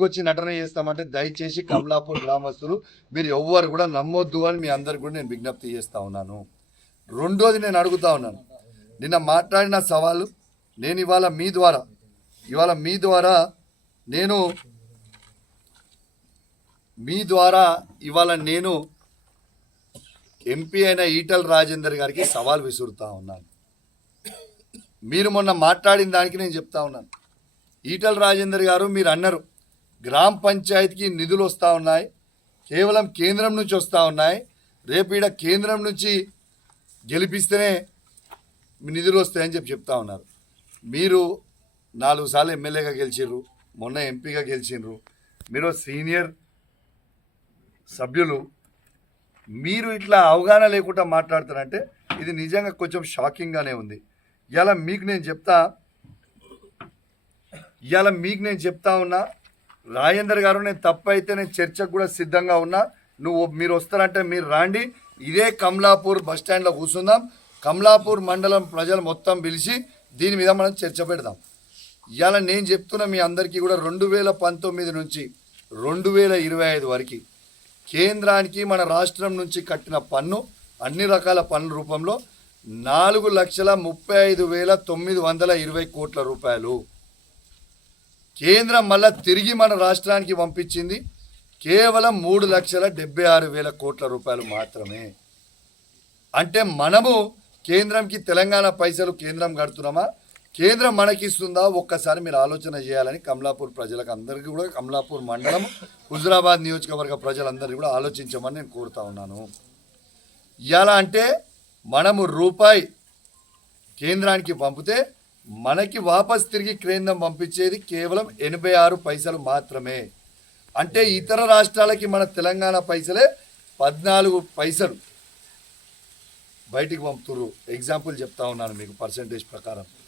బయటకు వచ్చి నటన చేస్తామంటే దయచేసి కమలాపూర్ గ్రామస్తులు మీరు ఎవ్వరు కూడా నమ్మొద్దు అని మీ అందరికి కూడా నేను విజ్ఞప్తి చేస్తా ఉన్నాను. రెండోది నేను అడుగుతా ఉన్నాను, నిన్న మాట్లాడిన సవాలు నేను ఇవాళ మీ ద్వారా నేను ఎంపీ అయిన ఈటల రాజేందర్ గారికి సవాల్ విసురుతా ఉన్నాను. మీరు మొన్న మాట్లాడిన దానికి నేను చెప్తా ఉన్నాను, ఈటల రాజేందర్ గారు మీరు అన్నారు గ్రామ పంచాయతీకి నిధులు వస్తూ ఉన్నాయి, కేవలం కేంద్రం నుంచి వస్తూ ఉన్నాయి, రేపు ఈడ కేంద్రం నుంచి గెలిపిస్తేనే నిధులు వస్తాయని చెప్తా ఉన్నారు. మీరు 4 సార్లు ఎమ్మెల్యేగా గెలిచిర్రు, మొన్న ఎంపీగా గెలిచిర్రు, మీరు సీనియర్ సభ్యులు, మీరు ఇట్లా అవగాహన లేకుండా మాట్లాడుతారంటే ఇది నిజంగా కొంచెం షాకింగ్గానే ఉంది. ఇవాళ మీకు నేను చెప్తా ఉన్నా రాజేందర్ గారు, నేను తప్పైతే నేను చర్చకు కూడా సిద్ధంగా ఉన్నా. మీరు వస్తారంటే మీరు రాండి, ఇదే కమలాపూర్ బస్టాండ్లో కూర్చుందాం, కమలాపూర్ మండలం ప్రజలు మొత్తం పిలిచి దీని మీద మనం చర్చ పెడదాం. ఇవాళ నేను చెప్తున్నా మీ అందరికీ కూడా 2019 నుంచి 2025 వరకు కేంద్రానికి మన రాష్ట్రం నుంచి కట్టిన పన్ను అన్ని రకాల పన్నుల రూపంలో 4,35,920 కోట్ల రూపాయలు కేంద్రం మళ్ళా తిరిగి మన రాష్ట్రానికి పంపించింది కేవలం 3,76,000 కోట్ల రూపాయలు మాత్రమే. అంటే మనము కేంద్రంకి తెలంగాణ పైసలు కేంద్రం కడుతున్నామా, కేంద్రం మనకిస్తుందా? ఒక్కసారి మీరు ఆలోచన చేయాలని కమలాపూర్ ప్రజలకు అందరికీ కూడా, కమలాపూర్ మండలం హుజురాబాద్ నియోజకవర్గ ప్రజలందరికీ కూడా ఆలోచించమని నేను కోరుతా ఉన్నాను. ఎలా అంటే మనము రూపాయి కేంద్రానికి పంపితే మనకి వాపస్ తిరిగి కేంద్రం పంపించేది కేవలం 86 పైసలు మాత్రమే. అంటే ఇతర రాష్ట్రాలకి మన తెలంగాణ పైసలే 14 పైసలు బయటికి పంపుతున్నారు. ఎగ్జాంపుల్ చెప్తా ఉన్నాను మీకు పర్సంటేజ్ ప్రకారం.